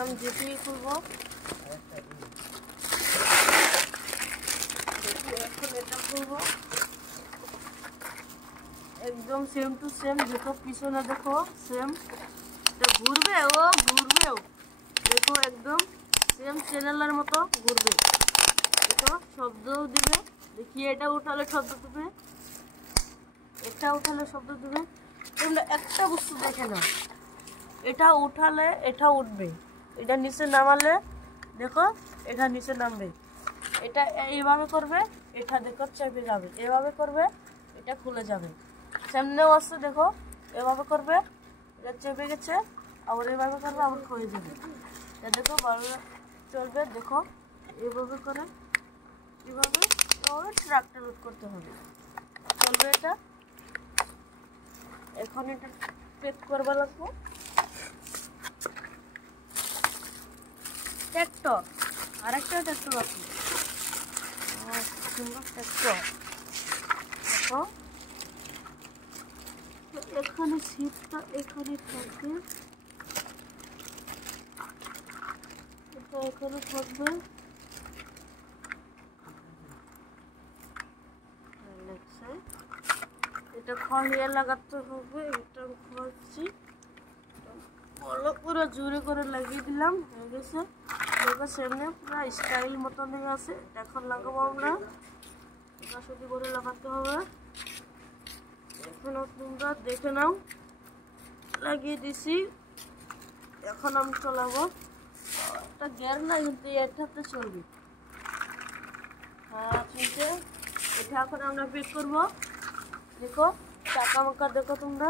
আমি যেটি খুলবো। এখন এটা খুলবো, একদম সেম টু সেম। দেখো পিছনে, দেখো সেম, এটা ঘুরবে, ও ঘুরবেও, দেখো একদম সেম চ্যানেলের মতো ঘুরবে। দেখো শব্দও দিবে, দেখি এটা উঠালে শব্দ দিবে, এটা উঠালে শব্দ দিবে। তোমরা একটা বস্তু দেখে নাও, এটা উঠালে এটা উঠবে, এটা নিচে নামালে দেখো এটা নিচে নামবে, এটা এইভাবে করবে, এটা দেখো চেপে যাবে, এভাবে করবে এটা খুলে যাবে। সামনেও আসছে, দেখো এভাবে করবে এটা চেপে গেছে, আবার এভাবে করবে আবার খুলে যাবে। এটা দেখো ভালো চলবে। দেখো এভাবে করে, এভাবে ট্রাকটা রোধ করতে হবে, চলবে এটা। এখন এটা চেক করবা লাগবে। ট্র্যাক্টর, আরেকটা ট্র্যাক্টর আছে, সুন্দর ট্র্যাক্টর। দেখো এখানে সিটটা এখানে থাকবে, এটা এখানে থাকবে। এটা খড়িয়ে লাগাতে হবে, এটা খাচ্ছি ভালো করে জোরে করে লাগিয়ে দিলাম, হয়ে গেছে। দেখো সামনে পুরো স্টাইল মতন হয়ে আছে। এখন লাগাবো আমরা, এটা শুধু করে লাগাতে হবে। এখন তোমরা দেখে নাও, লাগিয়ে দিছি। এখন আমি চালাবো, এটা গিয়ার না কিন্তু এটাতে চলবে। হ্যাঁ ঠিক আছে, এটা এখন আমরা বেক করবো। দেখো চাকা মাকা দেখো তোমরা,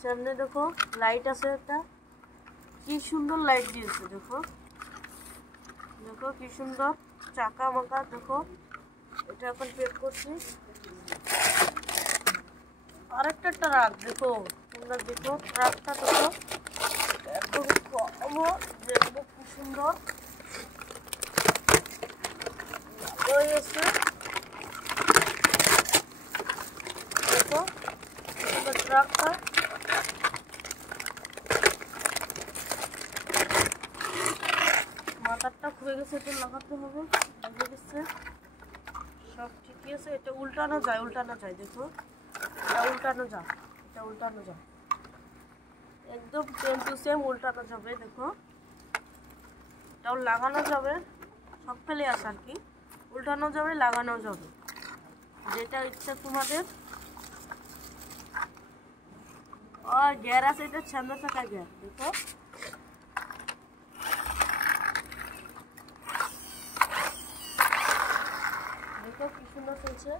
সামনে দেখো লাইট আছে, একটা কি সুন্দর লাইট দিয়েছে। দেখো দেখো কি সুন্দর চাকা মাকা। দেখো এটা এখন পেক করছি। আরেকটা ট্রাক দেখো তোমরা, দেখো ট্রাকটা দেখো একদম দেখবো কি সুন্দর হয়েছে। দেখো সুন্দর ট্রাকটা, মাথারটা খুলে গেছে, এটা লাগাতে হবে, লাগিয়ে গেছে, সব ঠিকই আছে। এটা উল্টানো যায়, উল্টানো যায়, দেখো এটা উল্টানো যায়, এটা উল্টানো যায়, একদম সেম টু সেম উল্টানো যাবে। দেখো এটাও লাগানো যাবে, সব ফেলে আসে আর কি, উল্টানো যাবে, লাগানো যাবে, যেটা ইচ্ছা তোমাদের। আর গ্যার আছে, এটা সামনে থাকা গ্যার। দেখো দেখো কি সুন্দর চলছে।